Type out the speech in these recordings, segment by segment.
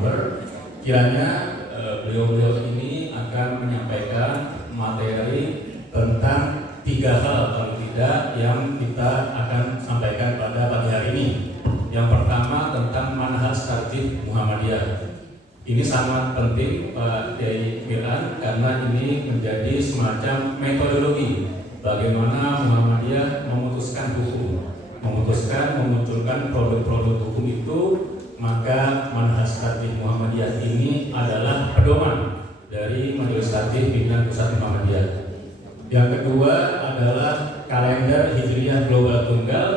narasumber. Kiranya beliau-beliau ini akan menyampaikan materi tentang 3 hal paling tidak yang kita akan sampaikan pada pagi hari ini. Yang pertama tentang manhaj tarjih Muhammadiyah. Ini sangat penting Pak Kiai Fir'an karena ini menjadi semacam metodologi bagaimana Muhammadiyah memutuskan hukum, memunculkan produk-produk hukum itu. Maka manhaj tarjih Muhammadiyah ini adalah pedoman dari Majelis Tarjih Pimpinan Pusat Muhammadiyah. Yang kedua adalah kalender Hijriyah Global Tunggal.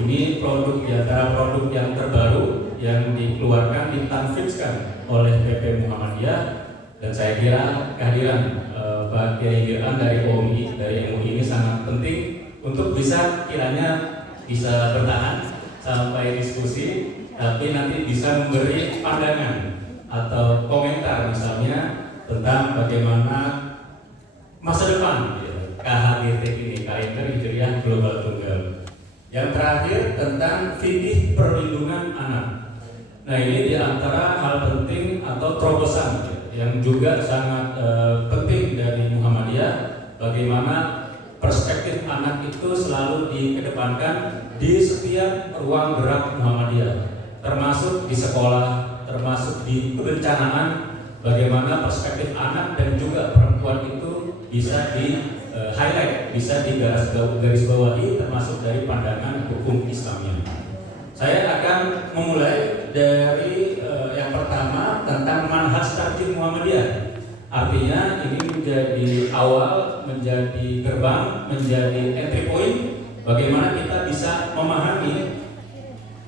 Ini produk di antara produk yang terbaru yang dikeluarkan, ditanfizkan oleh PP Muhammadiyah, dan saya kira kehadiran Pak Kiai Fir'an dari MUI ini sangat penting untuk kiranya bisa bertahan sampai diskusi, tapi nanti bisa memberi pandangan atau komentar misalnya tentang bagaimana masa depan KHGT ini, kalender Hijriyah Global Tunggal. Yang terakhir tentang fikih perlindungan anak. Nah, ini diantara hal penting atau terobosan yang juga sangat penting dari Muhammadiyah, bagaimana perspektif anak itu selalu dikedepankan di setiap ruang gerak Muhammadiyah, termasuk di sekolah, termasuk di perencanaan, bagaimana perspektif anak dan juga perempuan itu bisa di highlight, bisa digaris bawahi, termasuk dari pandangan hukum Islamnya. Saya akan memulai dari yang pertama tentang manhaj tarjih Muhammadiyah. Artinya ini menjadi awal, menjadi gerbang, menjadi entry point bagaimana kita bisa memahami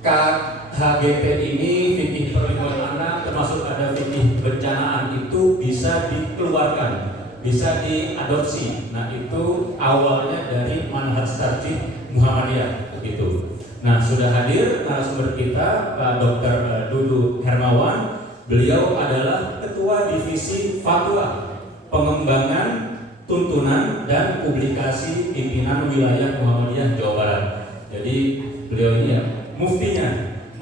KHGP ini, fikih perlindungan anak, termasuk ada fikih bencanaan itu bisa dikeluarkan, bisa diadopsi. Nah, itu awalnya dari manhaj tarjih Muhammadiyah begitu. Nah, sudah hadir narasumber kita Pak Dr. Dudu Hermawan. Beliau adalah Ketua Divisi Fatwa, Pengembangan, Tuntunan dan Publikasi Pimpinan Wilayah Muhammadiyah Jawa Barat. Jadi beliau ini ya muftinya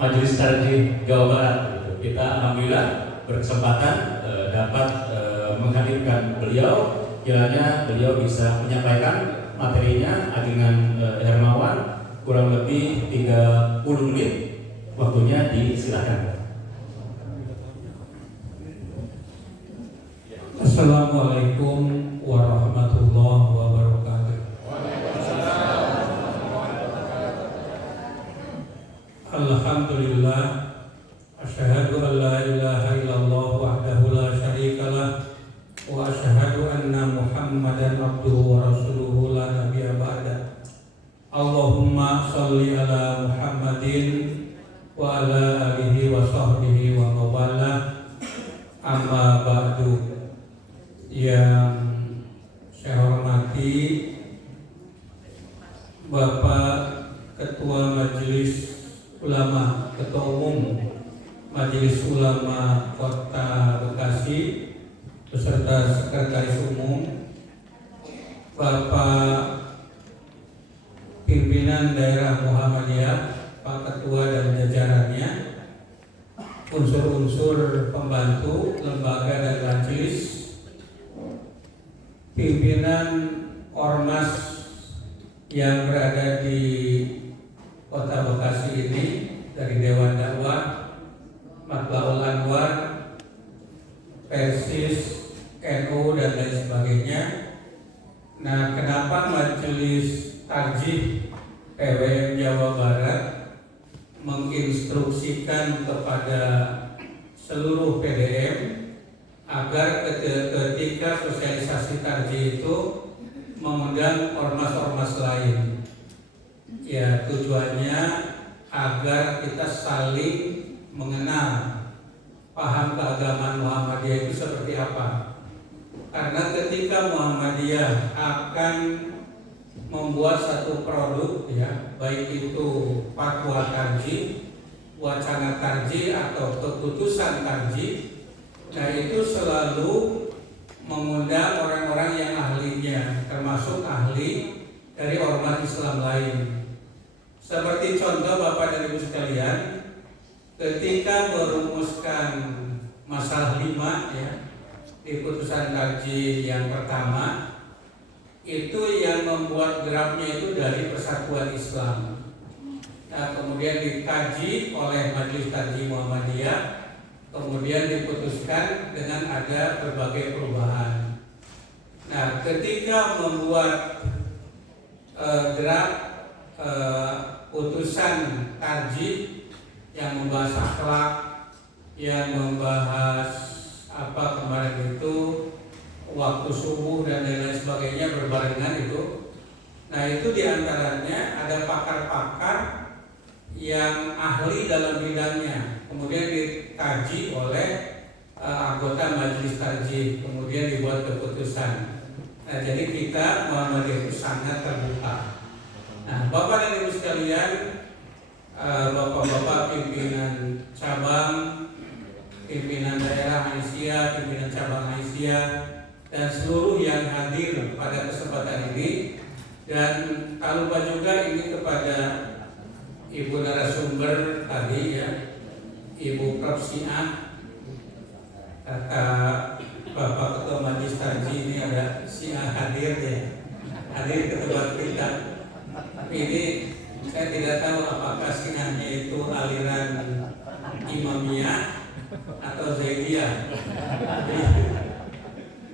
Majelis Tarjih Jawa Barat. Kita alhamdulillah berkesempatan dapat menghadirkan beliau. Kiranya beliau bisa menyampaikan materinya dengan Hermawan kurang lebih 30 menit. Waktunya disilakan. Assalamualaikum warahmatullahi wabarakatuh. Alhamdulillah, asyhadu an la ilaha illallah wahdahu la syarikalah wa asyhadu anna Muhammadan abduhu wa rasuluhu la nabiyya ba'da. Allahumma sholli ala Muhammadin wa ala alihi wa sahbihi wa mawala. Amma ba'du. Yang saya hormati Bapak Ketua Majelis Ulama, Ketua Umum Majelis Ulama Kota Bekasi beserta Sekretaris Umum, Bapak Pimpinan Daerah Muhammadiyah, Pak Ketua dan jajarannya, unsur-unsur pembantu, lembaga dan majelis, pimpinan ormas yang berada di Kota Bekasi ini, dari Dewan Dakwah, Matbaul Anwar, Persis, NU dan lain sebagainya. Nah, kenapa Majelis Tarjih PWM Jawa Barat menginstruksikan kepada seluruh PDM agar ketika sosialisasi tarjih itu mengundang ormas-ormas lain? Ya, tujuannya agar kita saling mengenal paham keagamaan Muhammadiyah itu seperti apa. Karena ketika Muhammadiyah akan membuat satu produk, ya, baik itu fatwa tarjih, wacana tarjih atau keputusan tarjih, nah itu selalu mengundang orang-orang yang ahlinya, termasuk ahli dari ormas Islam lain. Seperti contoh Bapak dan Ibu sekalian, ketika merumuskan masalah 5 ya di putusan kaji yang pertama, itu yang membuat draftnya itu dari Persatuan Islam. Nah, kemudian dikaji oleh Majelis Tarjih Muhammadiyah, kemudian diputuskan dengan ada berbagai perubahan. Nah, ketika membuat draft putusan tarjih yang membahas akhlak, yang membahas kemarin itu waktu subuh dan lain-lain sebagainya berbarengan itu. Nah, itu diantaranya ada pakar-pakar yang ahli dalam bidangnya, kemudian dikaji oleh anggota Majelis Tarjih, kemudian dibuat keputusan. Nah, jadi kita Muhammadiyah itu sangat terbuka. Nah, Bapak dan Ibu sekalian, Bapak-bapak pimpinan cabang, pimpinan daerah Aisyah, pimpinan cabang Aisyah, dan seluruh yang hadir pada kesempatan ini, dan tak lupa juga ini kepada Ibu narasumber tadi ya, Ibu Prof. Siah, kata Bapak Ketua Majelis Tarjih ini ada Siah hadir ya, hadir ke tempat kita. Tapi ini saya tidak tahu apakah Siahnya itu aliran Imamiyah atau Zaidiyah.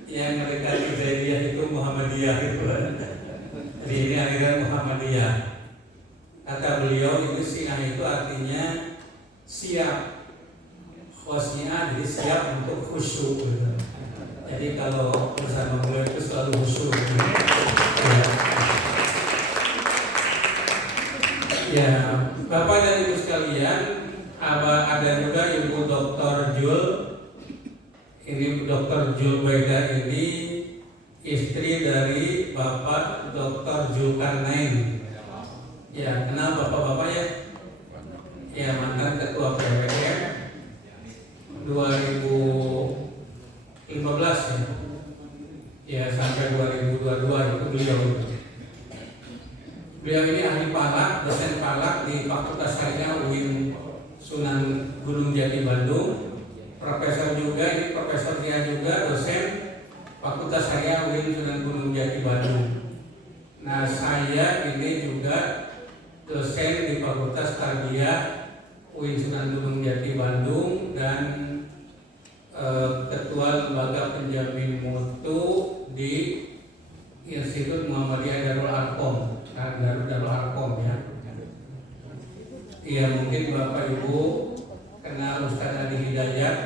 Yang mereka di Zaidiyah itu Muhammadiyah itu. Jadi ini aliran Muhammadiyah. Kata beliau itu Syiah itu artinya siap, khosnya jadi siap untuk khusyuk. Jadi kalau bersama beliau itu selalu khusyuk. Ya, Bapak dan Ibu sekalian, ada juga Ibu Dr. Jul. Ini Dr. Jul Baida ini istri dari Bapak Dr. Zulkarnain. Ya, kenal bapak-bapak ya? Ya, mantan ketua PWR 2015 ya. Ya, sampai 2022 itu beliau. Beliau ini ahli palak, dosen palak di Fakultas Syariah UIN Sunan Gunung Jati Bandung. Profesor juga, ini profesor dia juga dosen Fakultas Syariah UIN Sunan Gunung Jati Bandung. Nah, saya ini juga dosen di Fakultas Tarbiyah UIN Sunan Gunung Jati Bandung dan ketua lembaga penjamin mutu di Institut Muhammadiyah Darul Arqam, Darul Arqam ya. Iya, mungkin Bapak Ibu kenal Ustaz Adi Hidayat.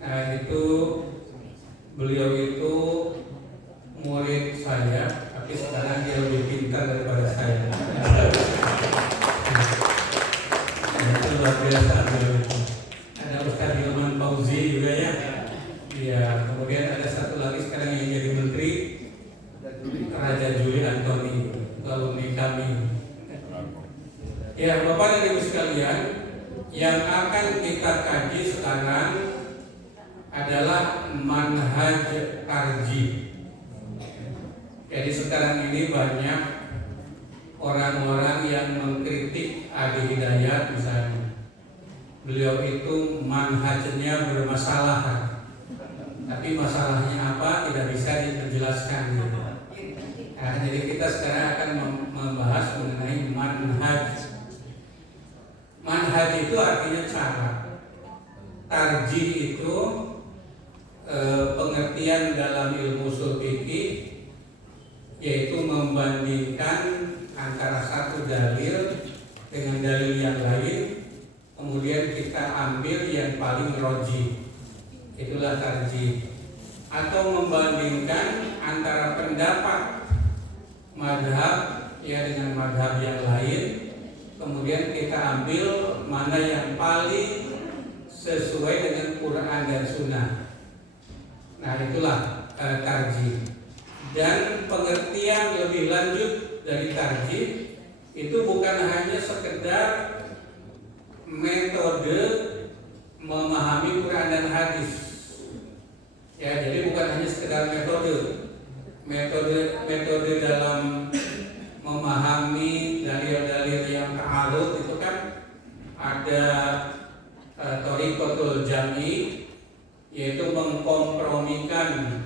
Nah, itu beliau itu murid saya, tapi sekarang dia lebih pintar daripada saya. Itu luar biasa. Ada Ustaz Hilman Fauzi juga ya. Ya, kemudian ada satu lagi sekarang yang jadi menteri, Raja Juli Antoni, alumni kami. Ya, Bapak dan Ibu sekalian, yang akan kita kaji sekarang adalah manhaj tarjih. Jadi sekarang ini banyak orang-orang yang mengkritik Adi Hidayat misalnya. Beliau itu manhajnya bermasalah, tapi masalahnya apa tidak bisa dijelaskan. Nah, jadi kita sekarang akan membahas mengenai manhaj. Manhaj itu artinya cara. Tarjih itu pengertian dalam ilmu ushul fikih, yaitu membandingkan antara satu dalil dengan dalil yang lain, kemudian kita ambil yang paling rajih, itulah tarjih. Atau membandingkan antara pendapat madhab ya dengan madhab yang lain, kemudian kita ambil mana yang paling sesuai dengan Quran dan Sunnah. Nah, itulah tarjih. Dan pengertian lebih lanjut dari tarjih itu bukan hanya sekedar metode memahami Quran dan hadis. Ya, jadi bukan hanya sekedar metode dalam memahami dalil-dalil yang ta'arud itu kan ada thariqatul jam'i, yaitu mengkompromikan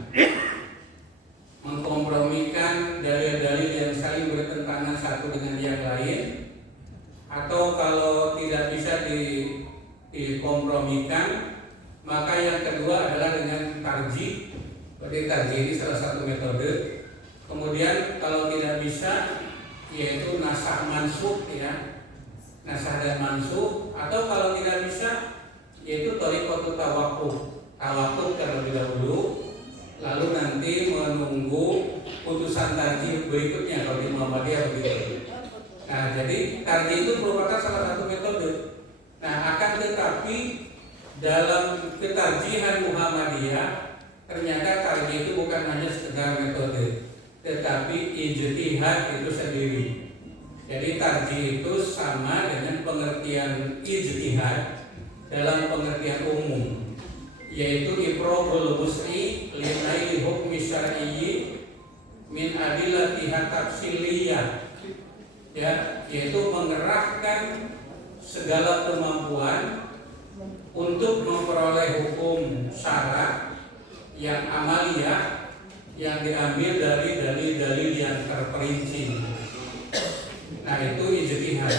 dalil-dalil yang saling bertentangan satu dengan yang lain, atau kalau tidak bisa dikompromikan, maka yang kedua adalah dengan tarjih. Berarti tarjih ini salah satu metode. Kemudian kalau tidak bisa, yaitu nasakh mansukh, ya, nasakh dan mansukh, atau kalau tidak bisa, yaitu thariqatut tawaquf terlebih dahulu, lalu nanti menunggu putusan tarjih berikutnya kalau di Muhammadiyah begitu. Nah, jadi tarjih itu merupakan salah satu metode. Nah, akan tetapi dalam ketarjihan Muhammadiyah ternyata tarjih itu bukan hanya sekedar metode, tetapi ijtihad itu sendiri. Jadi tarjih itu sama dengan pengertian ijtihad dalam pengertian umum, yaitu ibrogul wus'i linaili hukmi syar'iyyi min adillatiha tafsiliyah, ya, yaitu mengerahkan segala kemampuan untuk memperoleh hukum syara yang amaliyah yang diambil dari dalil-dalil yang terperinci. Nah, itu ijtihad.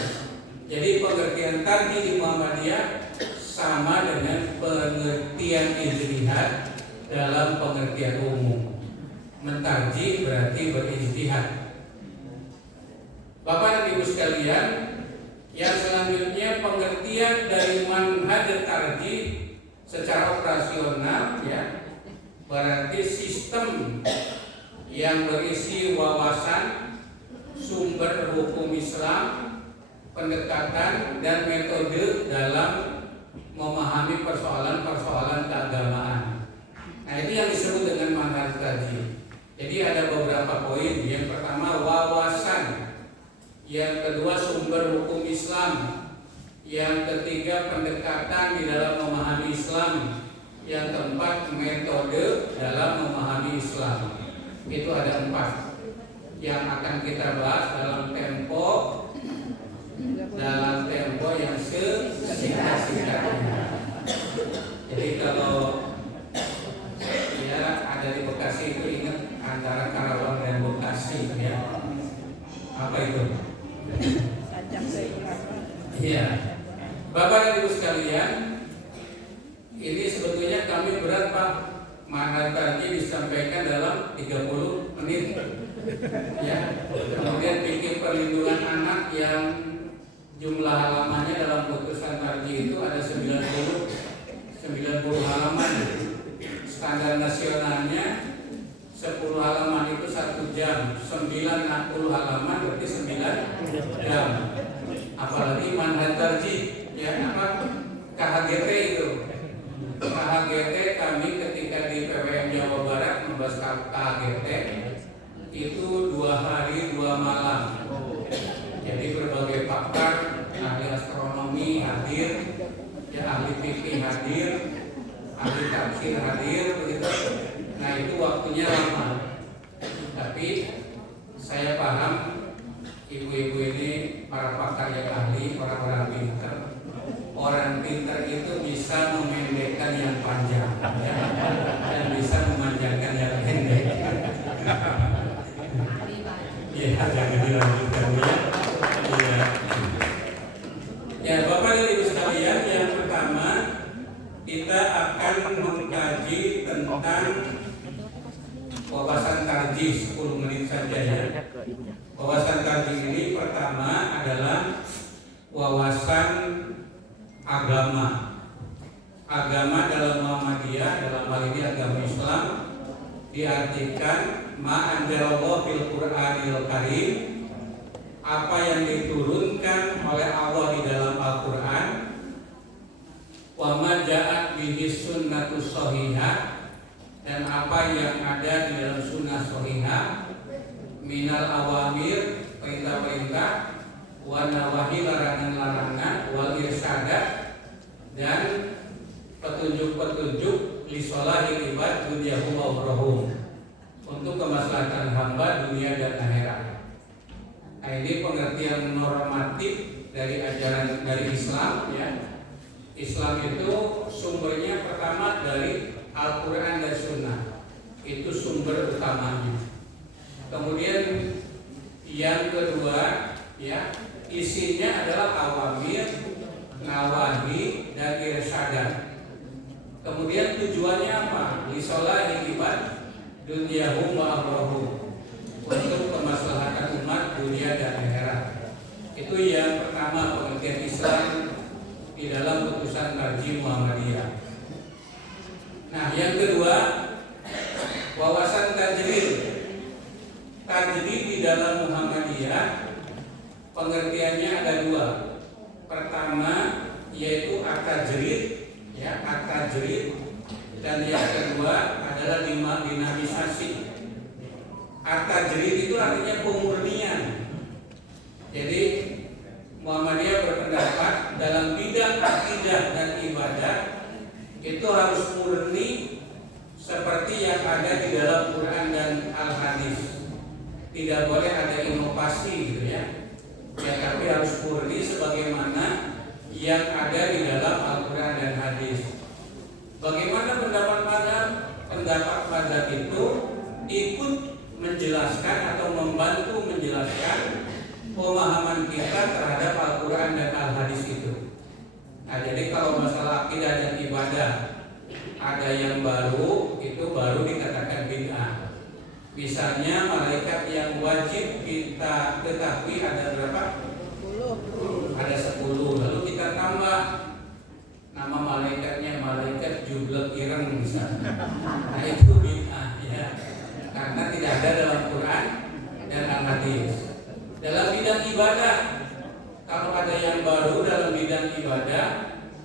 Jadi pengertian tarjih di Muhammadiyah sama dengan pengertian ijtihad dalam pengertian umum. Mentarjih berarti berijtihad. Bapak dan Ibu sekalian, yang selanjutnya pengertian dari manhaj tarjih secara operasional, ya, berarti sistem yang berisi wawasan, sumber hukum Islam, pendekatan dan metode dalam memahami persoalan-persoalan keagamaan. Nah, ini yang disebut dengan manhaj tarjih. Jadi ada beberapa poin. Yang pertama wawasan, yang kedua sumber hukum Islam, yang ketiga pendekatan di dalam memahami Islam, yang keempat metode dalam memahami Islam. Itu ada 4 yang akan kita bahas dalam tempo yang sesingkat-singkatnya. Jadi kalau ya ada di Bekasi itu ingat antara Karawang dan Bekasi, ya. Apa itu? Iya. Bapak dan Ibu sekalian, ini sebetulnya kami berat, Pak. Manhaj tarjih disampaikan dalam 30 menit. Ya. Kemudian fikih perlindungan anak yang jumlah halamannya dalam putusan tarjih itu ada 90 halaman. Standar nasionalnya 10 halaman itu 1 jam, 90 halaman berarti 9 jam. Apalagi manhaj tarjih, ya, apa KHGT itu. KHGT kami ketika di PWM Jawa Barat membahas KHGT itu 2 hari 2 malam. Jadi berbagai pakar, ahli astronomi hadir, ya, ahli fikih hadir, ahli tafsir hadir, begitu. Nah, itu waktunya lama. Tapi saya paham ibu-ibu ini para pakar yang ahli, orang-orang pintar. Orang pintar itu bisa memendekkan yang panjang, ya, dan bisa memanjangkan yang pendek. Ya, jangan dilanjutkan, ya. Ya. Ya, Bapak dan Ibu sekalian, yang pertama kita akan mengkaji tentang wawasan tarjih 10 menit saja, ya. Wawasan tarjih ini pertama adalah wawasan agama. Agama dalam Muhammadiyah, dalam hal ini agama Islam, diartikan ma anzalallahu fil Qur'anil Karim, apa yang diturunkan oleh Allah di dalam Al-Qur'an, wa ma ja'at bihi sunnatus shahihah, dan apa yang ada di dalam sunnah shahihah, minal awamir, perintah-perintah, wa nawahi, larangan-larangan, wal irsyadat, dan petunjuk-petunjuk li sholahil ibad dunyahu wa ukhrohum, untuk kemaslahatan hamba dunia dan akhirat. Nah, ini pengertian normatif dari ajaran dari Islam, ya. Islam itu sumbernya pertama dari Al-Quran dan Sunnah, itu sumber utamanya. Kemudian yang kedua, ya, isinya adalah awamir, nawahi, dan irsyadat. Kemudian tujuannya apa? Lisolahi ibad dunyahum wa akhirahum, untuk kemaslahatan umat dunia dan akhirat. Itu yang pertama pengertian Islam di dalam putusan Tarjih Muhammadiyah. Nah, yang kedua, wawasan tajwid. Tajwid di dalam Muhammadiyah pengertiannya ada dua. Pertama yaitu at-tajwid, ya, at-tajwid, dan yang kedua adalah dinamisasi. At-tajwid itu artinya pemurnian. Jadi Muhammadiyah berpendapat dalam bidang akidah dan ibadah itu harus murni seperti yang ada di dalam Quran dan Al-Hadis. Tidak boleh ada inovasi gitu ya. Ya, tapi harus murni sebagaimana yang ada di dalam Al-Quran dan Hadis. Bagaimana pendapat mazhab? Pendapat mazhab itu ikut menjelaskan atau membantu menjelaskan pemahaman kita terhadap Al-Quran dan Al-Hadis itu. Nah, jadi kalau masalah akidah dan ibadah ada yang baru, itu baru dikatakan bid'ah. Misalnya malaikat yang wajib kita ketahui ada berapa? 10. Ada 10. Lalu kita tambah nama malaikatnya malaikat jublek ireng misalnya. Nah, itu bid'ah ya. Karena tidak ada dalam Quran dan Al-Hadis. Dalam bidang ibadah, kalau ada yang baru dalam bidang ibadah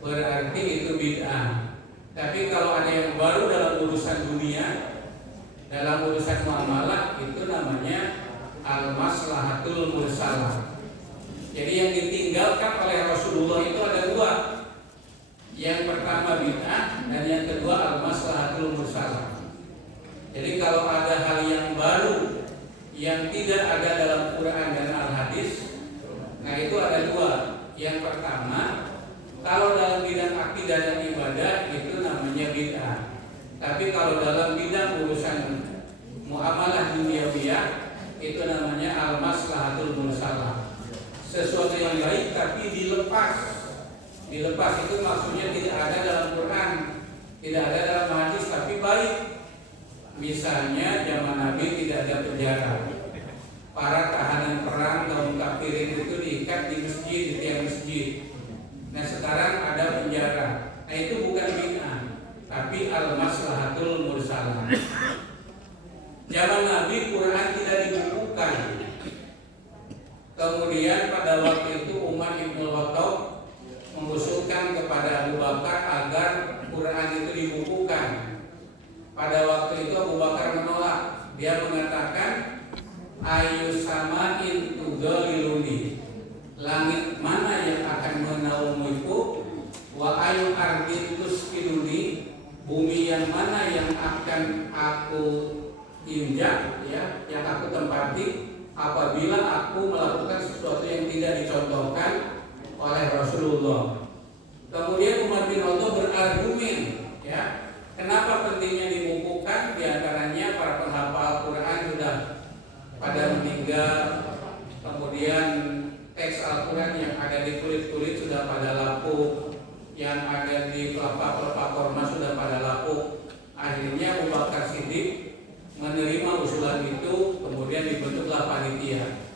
berarti itu bid'ah. Tapi kalau ada yang baru dalam urusan dunia, dalam urusan muamalah, itu namanya al-maslahatul mursalah. Jadi yang ditinggalkan oleh Rasulullah itu ada dua. Yang pertama bid'ah dan yang kedua al-maslahatul mursalah. Jadi kalau ada hal yang baru yang tidak ada dalam Quran dan Al-Hadis, nah itu ada dua. Yang pertama, kalau dalam bidang akidah dan ibadah itu namanya bid'ah. Tapi kalau dalam bidang urusan muamalah duniawiyah itu namanya al-maslahatul mursalah. Sesuatu yang baik tapi dilepas. Dilepas itu maksudnya tidak ada dalam Quran, tidak ada dalam hadis tapi baik. Misalnya zaman Nabi tidak ada penjara. Para tahanan perang kaum kafirin itu diikat di masjid, di tiang masjid. Nah, sekarang ada penjara. Nah, itu bukan bid'ah, tapi al-maslahatul mursalah. Zaman Nabi Quran tidak dibukukan. Kemudian pada waktu itu Umar bin Khattab mengusulkan kepada Abu Bakar agar Quran itu dibukukan. Pada waktu itu Abu Bakar menolak. Dia mengatakan, ayu samain tudhaliluni, langit mana yang akan menaungiku, wa ayu ardin tuskiluni, bumi yang mana yang akan aku injak, ya, yang aku tempati apabila aku melakukan sesuatu yang tidak dicontohkan oleh Rasulullah. Kemudian Umar bin Khattab berargumen, ya, kenapa pentingnya dibukukan? Di antaranya para penghafal Al-Quran sudah pada meninggal. Kemudian teks Al-Quran yang ada di kulit-kulit sudah pada lapuk, yang ada di pelepah-pelepah korma sudah pada lapuk. Akhirnya Abu Bakar Siddiq menerima usulan itu, kemudian dibentuklah panitia.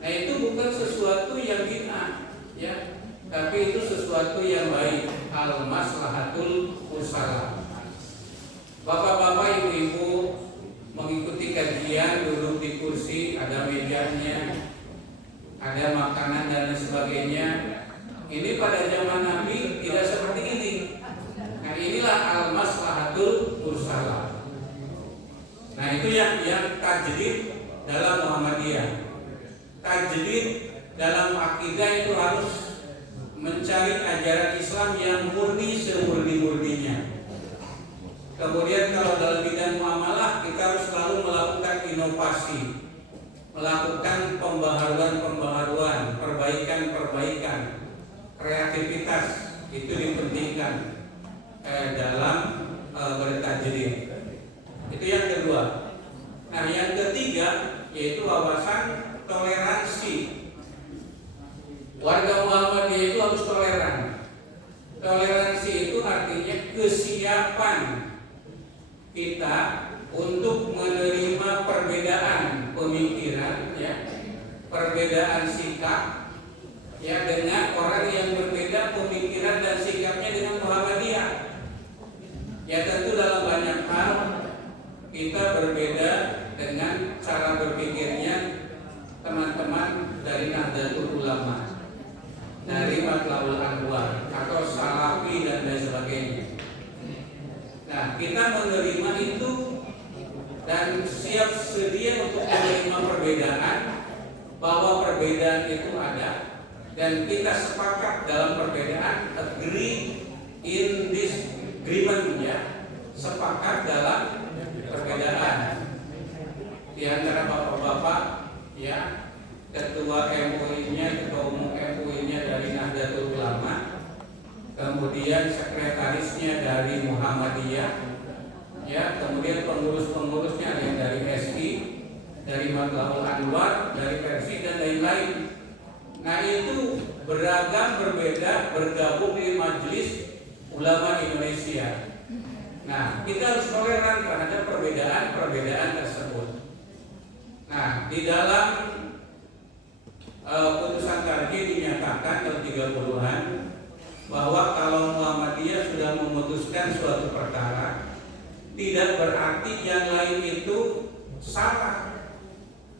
Nah, itu bukan sesuatu yang bid'ah, ya, tapi itu sesuatu yang baik, al-maslahatul mursalah. Bapak-bapak, ibu-ibu mengikuti kajian, duduk di kursi, ada mejanya, ada makanan dan sebagainya. Ini pada zaman Nabi tidak seperti ini. Nah, inilah al-maslahatul mursalah. Nah, itu yang tajdid dalam Muhammadiyah. Tajdid dalam akidah itu harus mencari ajaran Islam yang murni semurni-murninya. Kemudian kalau dalam bidang muamalah kita harus selalu melakukan inovasi, melakukan pembaharuan-pembaharuan, perbaikan-perbaikan, kreativitas itu dipentingkan dalam bertajrid. Itu yang kedua. Nah, yang ketiga yaitu wawasan toleransi. Warga Muhammadiyah itu harus toleran. Toleransi itu artinya kesiapan kita untuk menerima perbedaan pemikiran, ya, perbedaan sikap, ya, dengan orang yang berbeda pemikiran dan sikapnya dengan Muhammadiyah. Ya, tentu dalam banyak hal kita berbeda dengan cara berpikirnya teman-teman dari Nahdlatul Ulama, dari Matlabul Anwar atau Salafi dan lain sebagainya. Nah, kita menerima itu dan siap sedia untuk menerima perbedaan, bahwa perbedaan itu ada dan kita sepakat dalam perbedaan, agree in disagreement, ya, sepakat dalam perbedaan. Di antara bapak-bapak, ya, ketua MUI-nya, ketua umum MUI-nya dari Nahdlatul Ulama, kemudian sekretarisnya dari Muhammadiyah, ya, kemudian pengurus-pengurusnya ada yang dari SI, dari Matlabul Anwar, dari Persi dan lain-lain. Nah, itu beragam, berbeda, bergabung di Majelis Ulama Indonesia. Nah, kita harus toleran terhadap perbedaan-perbedaan tersebut. Nah, di dalam putusan Tarji dinyatakan tahun 30-an bahwa kalau Muhammadiyah sudah memutuskan suatu perkara, tidak berarti yang lain itu salah.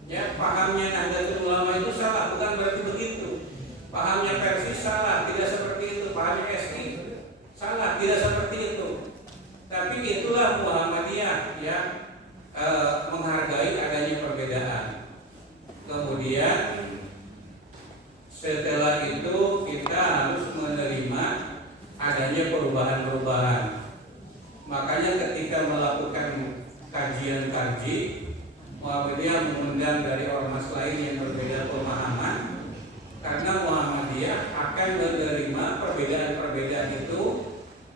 Ya, pahamnya Nahdlatul Ulama itu salah, bukan berarti begitu. Pahamnya Persi salah, tidak seperti itu. Pahamnya SI salah, tidak seperti itu. Tapi itulah Muhammadiyah, ya, menghargai adanya perbedaan. Kemudian setelah itu kita harus menerima adanya perubahan-perubahan. Makanya ketika melakukan kajian tarji, Muhammadiyah mengundang dari ormas lain yang berbeda pemahaman, karena Muhammadiyah akan menerima perbedaan-perbedaan itu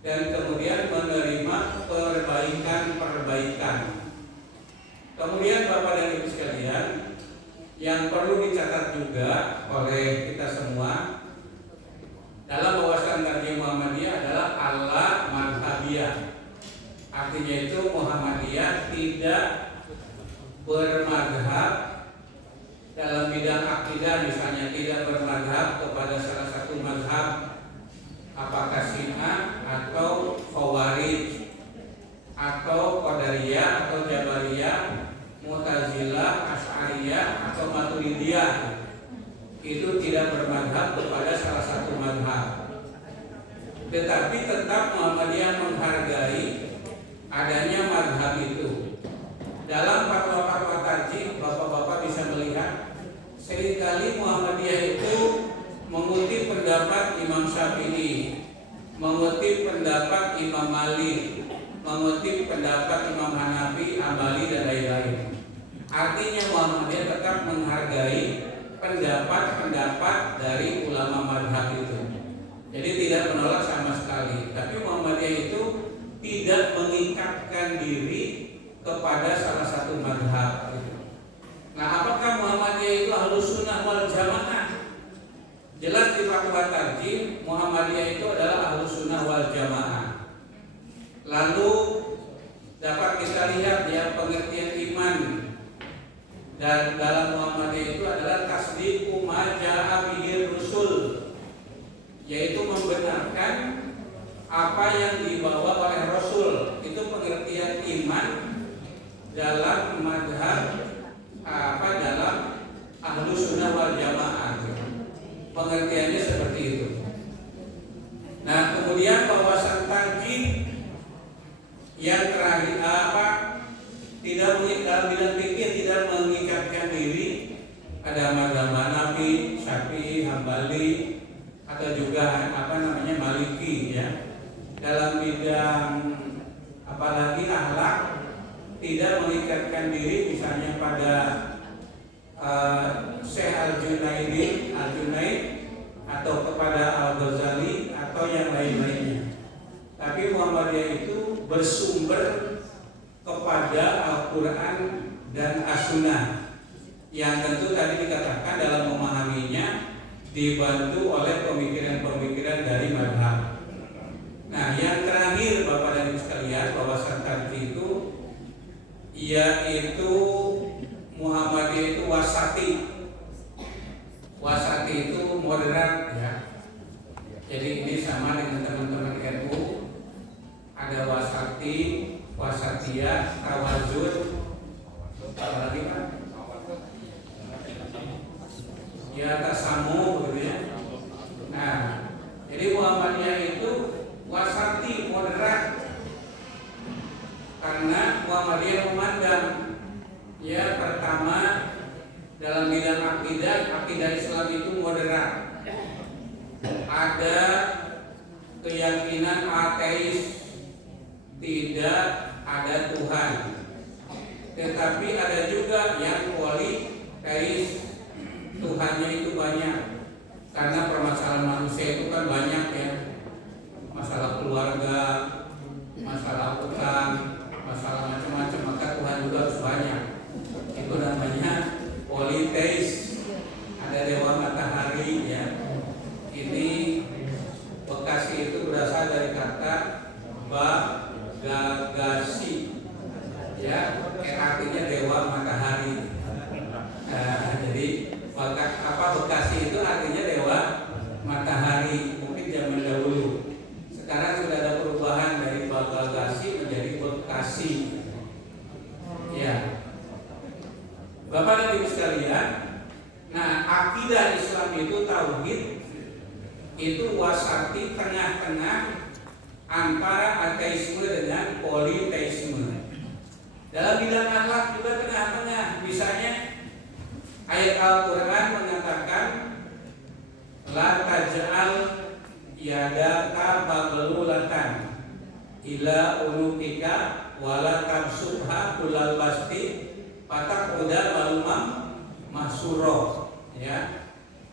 dan kemudian menerima perbaikan-perbaikan. Kemudian Bapak dan Ibu sekalian, yang perlu dicatat juga oleh kita semua dalam wawasan tarji Muhammadiyah adalah Allah Madhabiyah. Artinya itu Muhammadiyah tidak bermadhab dalam bidang akidah, misalnya tidak bermadhab kepada salah satu madhab, apakah Syiah atau Khawarij atau Qadariyah atau Jabariyah, Mu'tazilah, Asy'ariyah atau Maturidiyah. Itu tidak bermadhab kepada salah satu madhab, tetapi tetap Muhammadiyah menghargai adanya madhab itu. Dalam fatwa-fatwa tarjih, bapak-bapak bisa melihat seringkali Muhammadiyah itu mengutip pendapat Imam Syafi'i, mengutip pendapat Imam Malik, mengutip pendapat Imam Hanafi, Hambali dan lain-lain. Artinya Muhammadiyah tetap menghargai pendapat-pendapat dari ulama madhab itu. Jadi tidak menolak sama sekali. Tapi Muhammadiyah itu tidak mengikatkan diri kepada salah satu madhab. Nah, apakah Muhammadiyah itu Ahlus Sunnah wal Jamaah? Jelas di fatwa tarjih, Muhammadiyah itu adalah Ahlus Sunnah wal Jamaah. Lalu dapat kita lihat, ya, pengertian iman dan dalam Muhammadiyah itu adalah tasdiqu ma jaa bihi rusul, yaitu membenarkan apa yang dibawa oleh Rasul. Itu pengertian iman dalam madhab dalam Ahlus Sunnah wal Jamaah. Pengertiannya seperti itu. Nah, kemudian wawasan tarjih yang terakhir tidak dalam bidang fikih tidak mengikatkan diri. Ada madhab Hanafi, Syafi'i, Hambali atau juga Maliki, ya. Dalam bidang apalagi akhlak tidak mengikatkan diri, misalnya pada Syekh Al-Junaid atau kepada Al-Ghazali atau atau yang lain-lainnya. Tapi Muhammadiyah itu bersumber kepada Al-Quran dan As-Sunnah, yang tentu tadi dikatakan dalam memahaminya dibantu oleh pemikiran-pemikiran dari mazhab. Nah, yang terakhir Bapak dan Ibu sekalian, wawasan tarji itu yaitu Muhammadiyah itu wasati. Wasati itu moderat ya. Jadi ini sama dengan teman-teman NU, ada wasati, wasatiyah, tawazun, apa lagi Pak? Ya tasamu begitu ya. Nah, jadi Muhammadiyah itu wasati, moderat, karena Muhammadiyah memandang ya pertama dalam bidang akidah Islam itu moderat. Ada keyakinan ateis, tidak ada Tuhan. Tetapi ada juga yang politeis, Tuhannya itu banyak. Karena permasalahan manusia itu kan banyak ya. Masalah keluarga, masalah utang, masalah macam-macam, maka Tuhan juga harus banyak. Itu namanya politeis. Ada dewa matahari ya. Ini Bekasi itu berasal dari kata bagasi ya, artinya dewa matahari. Jadi Bekasi itu artinya dewa matahari, mungkin zaman dahulu. Sekarang sudah ada perubahan dari Bagasi menjadi Bekasi. Ya, Bapak dan Ibu sekalian, nah akidah Islam itu tauhid, itu wasati, tengah-tengah antara ateisme dengan politeisme. Dalam bidang akhlak juga tengah-tengah. Misalnya ayat Al-Quran mengatakan la taj'al yadaka maghlulatan ila unuqika wala tabsutha kullal basti fataquda malumam mahsura ya.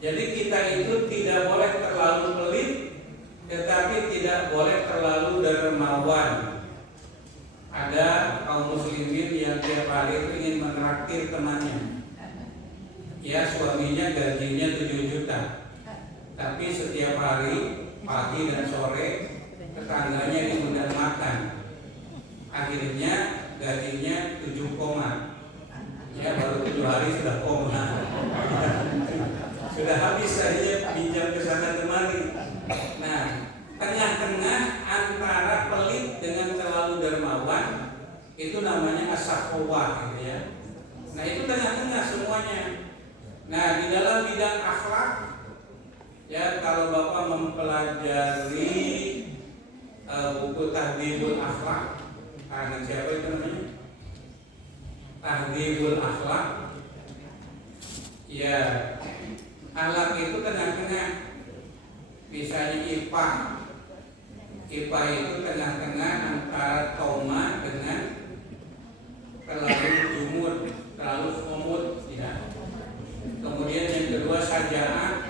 Jadi kita itu tidak boleh terlalu pelit, tetapi tidak boleh terlalu dermawan. Ada kaum muslimin yang tiap hari itu ingin menraktir temannya. Ya, suaminya gajinya 7 juta, tapi setiap hari pagi dan sore tetangganya diundang makan. Akhirnya gajinya 7 koma. Ya, baru 7 hari sudah koma. Sudah habis saja pinjam ke sana kemari. Nah, tengah-tengah antara pelit dengan terlalu dermawan itu namanya as-sakhawah gitu ya. Nah, itu tengah-tengah semuanya. Nah, di dalam bidang akhlak ya, kalau Bapak mempelajari buku Tahdhibul Akhlak, siapa itu namanya? Tahdhibul Akhlak. Ya, akhlak itu tengah-tengah. Misalnya IPA itu tengah-tengah antara toma dengan terlalu jumud, terlalu komud ya. Kemudian yang kedua saja'ah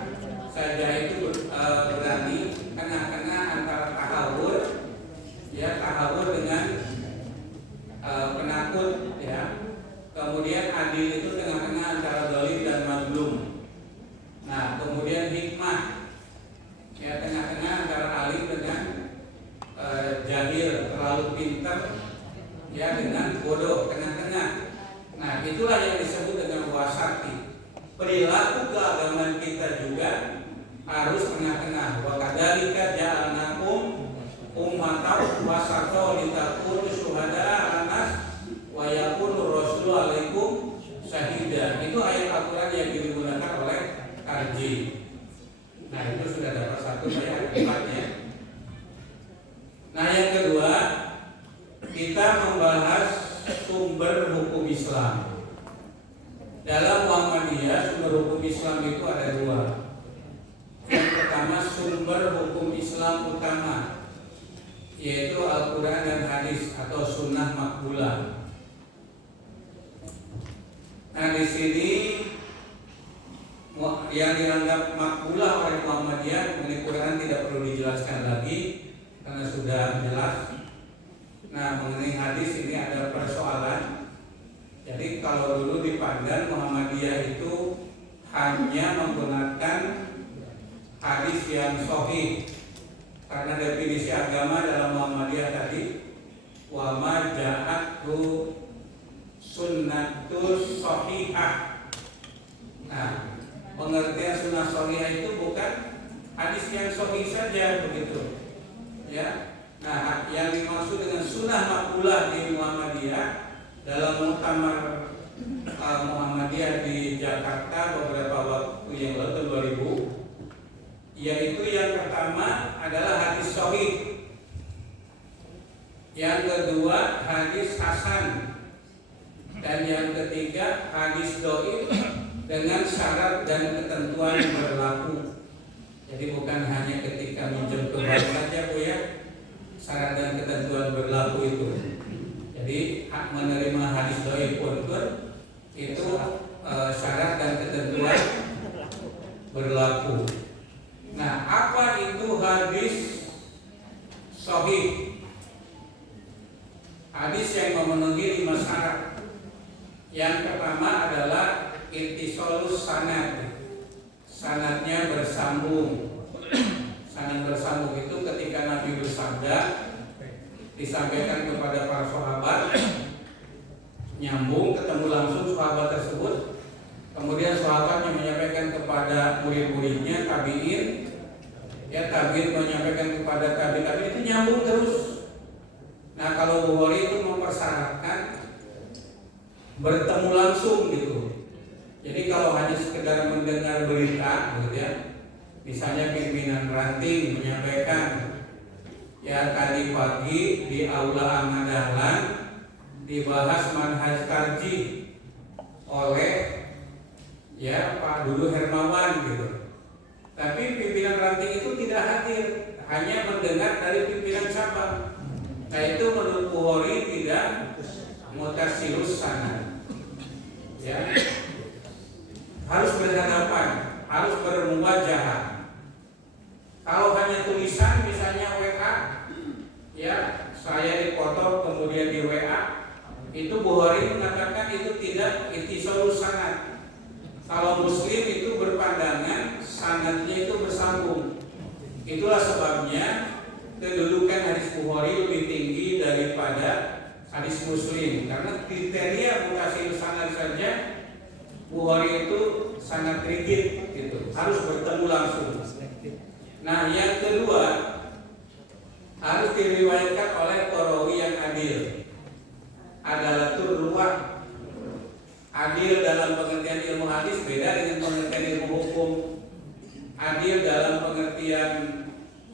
itu berarti tengah-tengah antara tahawur ya, tahawur dengan penakut ya. Kemudian adil itu tengah-tengah antara zalim dan mazlum. Nah, kemudian hikmah ya, tengah-tengah antara alim dengan jahil, terlalu pintar ya dengan bodoh, tengah-tengah. Nah, itulah yang disebut dengan wasati. Perilaku keagamaan kita juga harus tengah-tengah. Wa kadzalika ja'alnakum ummatan wasata litakunu syuhada'a 'alan-nas wa yakunu rasulu 'alaikum syahida. Itu ayat Al-Qur'an yang digunakan oleh Tarji. Nah, itu sudah dapat satu ayat empatnya. Nah, yang kedua, kita membahas sumber hukum Islam. Dalam Muhammadiyah sumber hukum Islam itu ada 2. Yang pertama sumber hukum Islam utama, yaitu Al-Quran dan Hadis atau Sunnah Makbulah. Nah, di sini yang dianggap makbulah oleh Muhammadiyah mengenai Quran tidak perlu dijelaskan lagi karena sudah jelas. Nah, mengenai hadis ini ada persoalan. Jadi kalau dulu dipandang Muhammadiyah itu hanya menggunakan hadis yang sahih, karena definisi agama dalam Muhammadiyah tadi wa ma ja'atu sunnatus sahihah. Nah, pengertian sunnah sahihah itu bukan hadis yang sahih saja begitu. Ya. Nah, yang dimaksud dengan sunnah makbulah di Muhammadiyah dalam muktamar Muhammadiyah di Jakarta beberapa waktu yang lalu 2000, yaitu yang pertama adalah hadis sahih, yang kedua hadis hasan, dan yang ketiga hadis dhaif dengan syarat dan ketentuan yang berlaku. Jadi bukan hanya ketika minjem ke bank saja Bu ya, syarat dan ketentuan berlaku itu. Jadi hak menerima hadis dhaif pun itu syarat dan ketentuan berlaku. Nah, apa itu hadis sahih? Hadis yang memenuhi 5 syarat. Yang pertama adalah ittisalus sanad. Sanadnya bersambung. Sanad bersambung itu ketika Nabi bersabda disampaikan kepada para sahabat, nyambung, ketemu langsung sahabat tersebut, kemudian sahabatnya menyampaikan kepada murid-muridnya tabi'in, ya tabi'in menyampaikan kepada tabi'in, itu nyambung terus. Nah, kalau Bukhari itu mempersyaratkan bertemu langsung gitu. Jadi kalau hanya sekedar mendengar berita gitu ya, misalnya pimpinan ranting menyampaikan, ya tadi pagi di Aula Ahmad Dahlan dibahas manhaj tarjih oleh ya Pak Dudu Hermawan gitu. Tapi pimpinan ranting itu tidak hadir, hanya mendengar dari pimpinan cabang. Nah, itu menurut Bukhari tidak mutasilus sanad. Ya. Harus berhadapan, harus bermuwajahah. Kalau hanya tulisan misalnya WA, ya saya dipoto kemudian di WA, itu Bukhari mengatakan itu tidak ittisalus sanad. Kalau Muslim itu berpandangan sanadnya itu bersambung. Itulah sebabnya kedudukan hadis Bukhari lebih tinggi daripada hadis Muslim, karena kriteria mutasil sanad saja Bukhari itu sangat rigid gitu, harus bertemu langsung. Nah, yang kedua harus diriwayatkan oleh perawi yang adil. Adalah ruwah. Adil dalam pengertian ilmu hadis beda dengan pengertian ilmu hukum. Adil dalam pengertian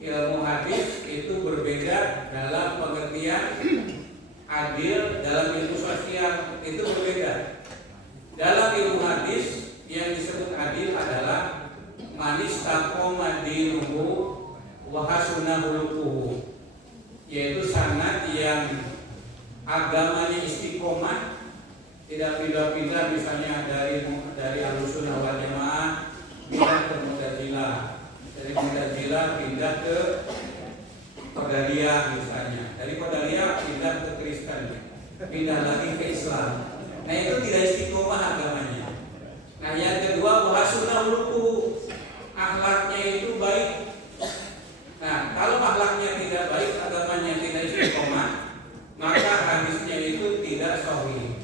ilmu hadis itu berbeda dalam pengertian adil dalam ilmu sosial, itu berbeda. Dalam ilmu hadis yang disebut adil adalah manis taqoma dinuhu wa hasuna hulukuhu, yaitu sanad yang agamanya istiqomah, tidak pindah-pindah, misalnya dari Ahlussunnah wal Jamaah pindah ke Mu'tazilah, dari Mu'tazilah pindah ke Qadariyah misalnya, dari Qadariyah pindah ke Kristen, pindah lagi ke Islam. Nah, itu tidak istiqomah agamanya. Nah, yang kedua wahasuna huluku, akhlaknya itu baik. Nah, kalau akhlaknya tidak baik, agamanya tidak istiqomah, maka hadisnya itu tidak sahih.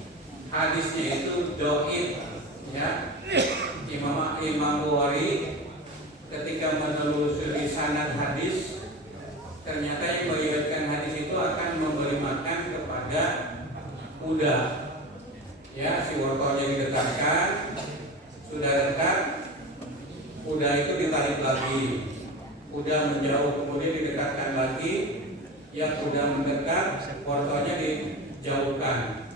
Hadisnya itu dhaif. Ya, Imam Bukhari ketika menelusuri sanad hadis, ternyata yang meriwayatkan hadis itu akan memberi makan kepada kuda. Ya, si wortelnya didekatkan, sudah dekat, kuda itu ditarik lagi, kuda menjauh, kemudian didekatkan lagi, ya kuda mendekat, wortelnya dijauhkan.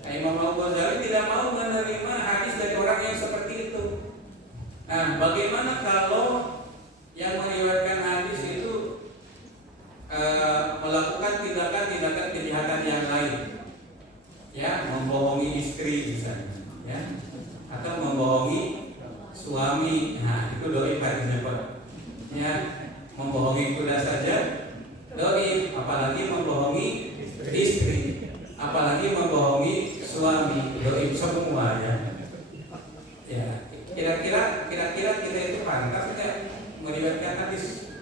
Nah, Imam Al-Ghazali tidak mau menerima hadis dari orang yang seperti itu. Nah, bagaimana kalau yang meriwayatkan hadis itu melakukan tindakan-tindakan kejahatan yang lain? Ya, membohongi istri misalnya, ya, atau membohongi suami. Nah, itu doi hadisnya Pak. Ya, membohongi kuda saja doi, apalagi membohongi istri, apalagi membohongi suami, doi semua ya. Ya, kira-kira kita itu pantas nggak meriwayatkan hadis?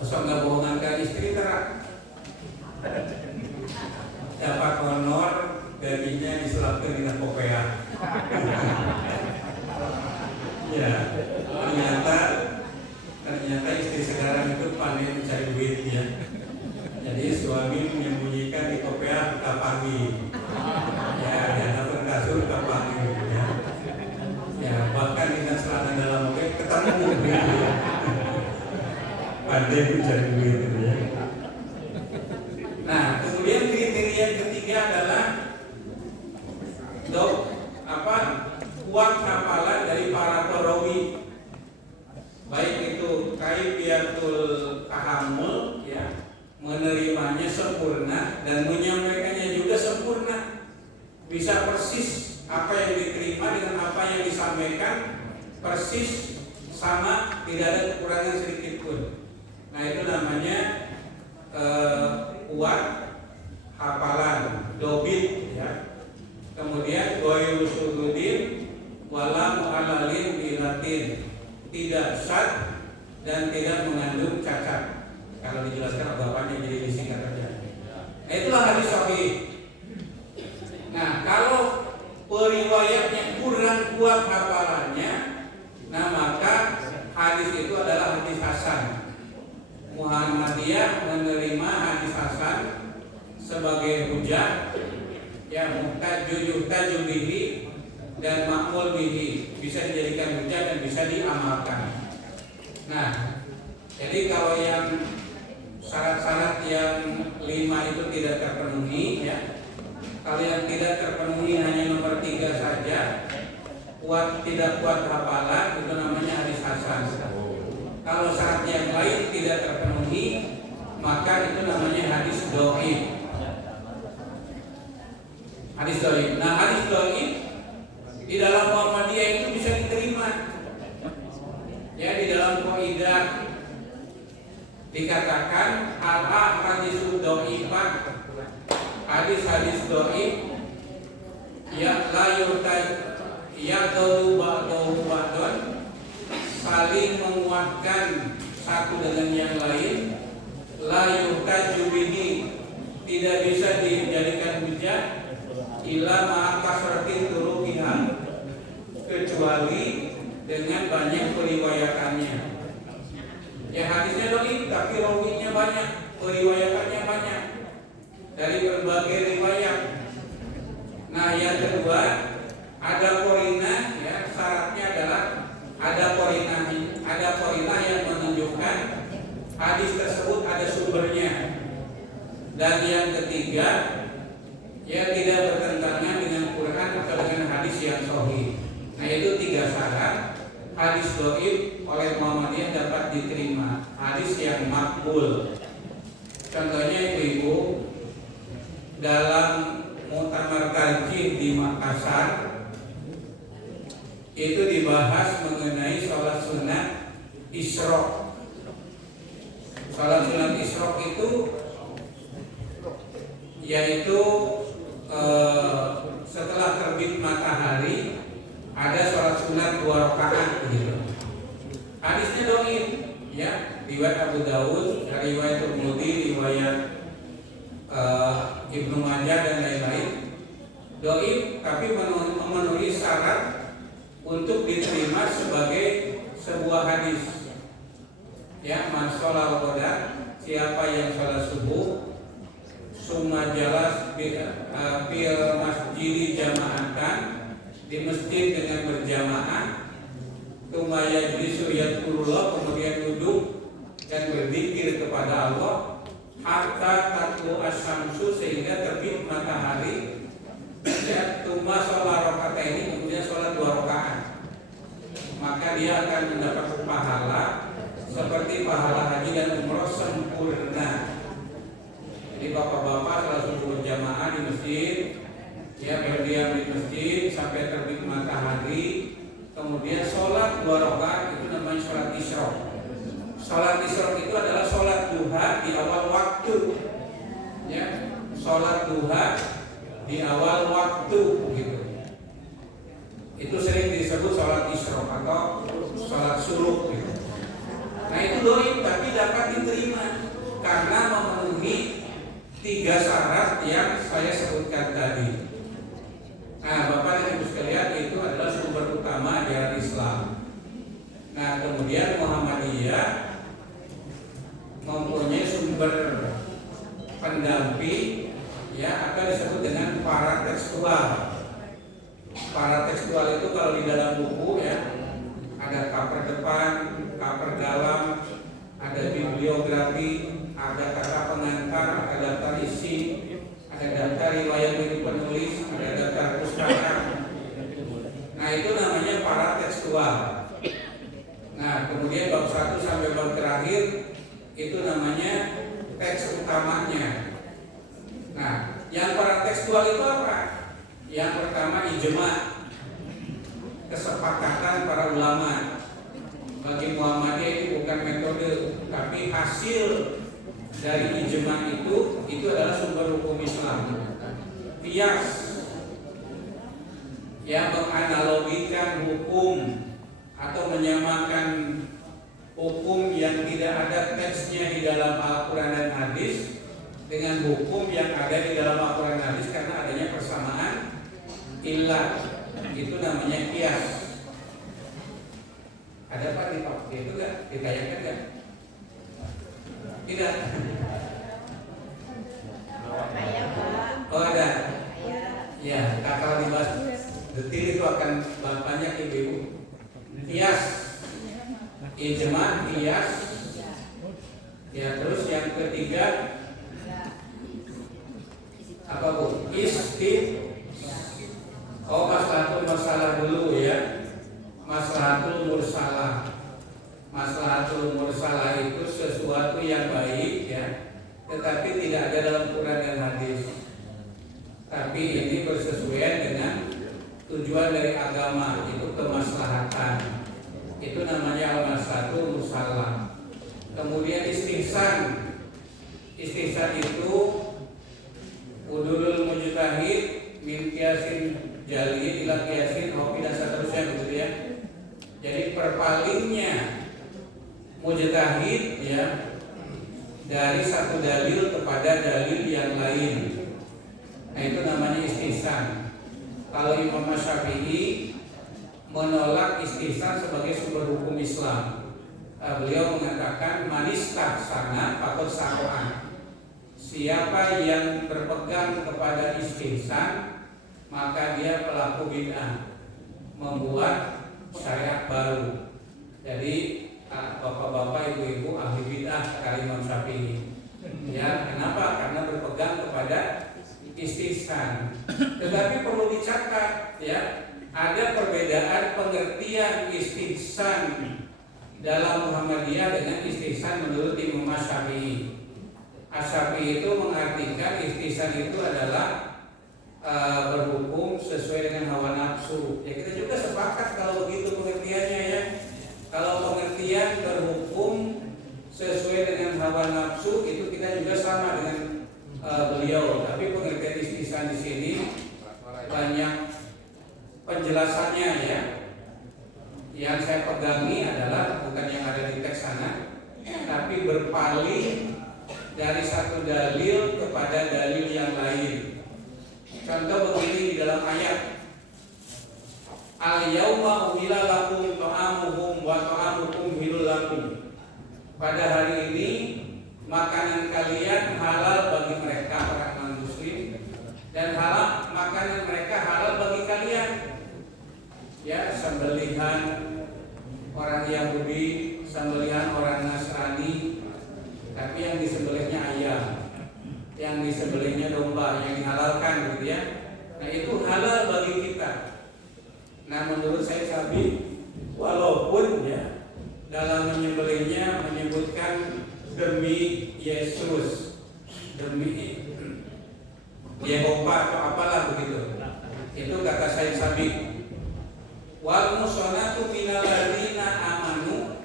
Masa nggak bohongan istri terak? Dapat honor, gajinya disulapkan dengan kopea. Ya, ternyata istri sekarang itu pandai mencari duit ya. Jadi suami menyembunyikan di kopea kapangi. Ya, dan dapat kasur kapangi ya. Ya, bahkan dengan celana dalam mobil ketemu gitu ya. Pandai mencari duit gitu ya. Nah, kemudian kriteria ketiga adalah kuat hafalan dari para perawi, baik itu kaifiatul tahammul ya, menerimanya sempurna dan menyampaikannya juga sempurna, bisa persis apa yang diterima dengan apa yang disampaikan persis sama, tidak ada kekurangan sedikit pun. Nah, itu namanya kuat hafalan, dobit ya. Kemudian goyul sududin wala mu'alalin bilatin, tidak syad dan tidak mengandung cacat. Kalau dijelaskan bapaknya jadi disingkat saja. Nah, itulah hadis sahih. Nah, kalau periwayatnya kurang kuat hafalannya, nah maka hadis itu adalah hadis hasan. Muhammadiyah menerima hadis hasan sebagai hujah ya, muhtajju bihi dan ma'mul bihi, bisa dijadikan hujah dan bisa diamalkan. Nah, jadi kalau yang syarat-syarat yang 5 itu tidak terpenuhi ya, kalau yang tidak terpenuhi hanya nomor 3 saja, tidak kuat hafalan, itu namanya hadis hasan. Kalau syarat yang lain tidak terpenuhi, maka itu namanya hadis dhaif. Hadis dhaif. Nah, hadis dhaif di dalam Muhammadiyah itu bisa diterima. Ya, di dalam qaidah dikatakan al-hadisu dhaifan. Hadis-hadis dhaif ya la yurtaj yaqulu ba'dahu ba'dan, saling menguatkan satu dengan yang lain, la yurtaj bihi, tidak bisa dijadikan hujah illa ma'a kasratin turuqiha, kecuali dengan banyak periwayatannya. Ya, hadisnya dhaif tapi rawinya banyak, periwayatannya banyak dari berbagai riwayat. Nah, yang kedua ada qarinah ya, syaratnya adalah ada qarinah yang menunjukkan hadis tersebut ada sumbernya. Dan yang ketiga ya, tidak bertentangan dengan Quran atau dengan hadis yang sahih. Nah, itu 3 syarat hadis dhaif oleh Muhammadiyah dapat diterima, hadis yang makbul. Contohnya ibu-ibu, dalam Muktamar Tarjih di Makassar itu dibahas mengenai sholat sunat Isra. Sholat sunat Isra itu yaitu setelah terbit matahari ada sholat sunat 2 rakaat begitu. Hadisnya dhaif ya, riwayat Abu Dawud, riwayat Tirmidzi, riwayat Ibnu Majah dan lain-lain, dhaif tapi memenuhi syarat untuk diterima sebagai sebuah hadis. Ya, man sholal qada, siapa yang sholat subuh, summa jalas fil masjid jama'atan, di masjid dengan berjamaah, tsumma yajlisu yadhkurullah, kemudian duduk dan berzikir kepada Allah, hatta tatlu asy-syamsu, sehingga terbit matahari. Ya, tsumma sholat rakaataini, kemudian sholat 2 rakaat, maka dia akan mendapat pahala seperti pahala haji dan umroh sempurna. Jadi bapak-bapak sholat subuh berjamaah di masjid, ya berdiam di masjid sampai terbit matahari, sholat duha di awal waktu gitu. Itu sering disebut sholat isyraq atau sholat syuruk gitu. Nah itu doib tapi dapat diterima karena memenuhi 3 syarat yang saya sebutkan tadi. Nah Bapak dan Ibu sekalian, itu adalah sumber utama ajaran Islam. Nah kemudian Muhammadiyah mempunyai sumber pendamping ya, akan disebut dengan para tekstual. Para tekstual itu kalau di dalam buku ya ada cover depan, cover dalam, ada bibliografi, ada kata pengantar, ada daftar isi, ada daftar riwayat dari penulis, ada daftar pustaka. Nah itu namanya para tekstual. Nah kemudian bab 1 sampai bab terakhir itu namanya teks utamanya. Nah yang para tekstual itu apa? Yang pertama ijma, kesepakatan para ulama. Bagi Muhammadiyah itu bukan metode, tapi hasil dari ijma itu adalah sumber hukum Islam. Qiyas yang menganalogikan hukum atau menyamakan hukum yang tidak ada teksnya di dalam Al-Quran dan hadis dengan hukum yang ada di dalam Al-Quran dan hadis karena adanya persamaan ilah, itu namanya qiyas. Ada Pak di Pak itu nggak ditayangkan nggak? Tidak. Oh ada. Ya, kalau dibahas detil itu akan banyak ibu. Qiyas, ijma, qiyas. Ya, terus yang ketiga apa Bu? Oh, maslahatul masalah dulu ya. Maslahatul mursalah. Maslahatul mursalah itu sesuatu yang baik ya, tetapi tidak ada dalam Quran dan hadis. Tapi ini bersesuaian dengan tujuan dari agama, itu kemaslahatan. Itu namanya al-maslahatul mursalah. Kemudian istihsan. Istihsan itu udulul mujtahid min qiyasin jali ila qiyasin hobi dan seterusnya begitu ya. Jadi perpalingnya mujtahid ya dari satu dalil kepada dalil yang lain. Nah itu namanya istihsan. Kalau Imam Syafi'i menolak istihsan sebagai sumber hukum Islam. Beliau mengatakan manistah sana fakot saro'an. Siapa yang berpegang kepada istihsan maka dia pelaku bid'ah, membuat syariat baru. Jadi bapak-bapak, ibu-ibu ahli bid'ah kata Imam Syafi'i. Ya, kenapa? Karena berpegang kepada istihsan. Tetapi perlu dicatat ya, ada perbedaan pengertian istihsan dalam Muhammadiyah dengan istihsan menurut Imam Syafi'i. Asy-Syafi'i itu mengartikan istihsan itu adalah berhukum sesuai dengan hawa nafsu. Ya kita juga sepakat kalau begitu pengertiannya ya. Kalau pengertian berhukum sesuai dengan hawa nafsu itu kita juga sama dengan beliau. Tapi pengertian istihsan di sini banyak penjelasannya ya. Yang saya pegangi adalah bukan yang ada di teks sana, tapi berpaling dari satu dalil kepada dalil yang lain. Contoh begini di dalam ayat, al-yauma uhilla lakum ta'amuhum wa ta'amukum hilul lakum. Pada hari ini makanan kalian halal bagi mereka orang non-muslim dan halal makanan mereka halal bagi kalian. Ya, sembelihan orang Yahudi, sembelihan orang Nasrani, tapi yang disembelihnya ayam, yang disembelihnya domba, yang dihalalkan gitu ya. Nah itu halal bagi kita. Nah menurut saya Sabi, walaupun ya dalam menyembelihnya menyebutkan demi Yesus, demi Yehova atau apalah begitu, itu kata saya Sabi. Wal musonatu minal ladzina amanu,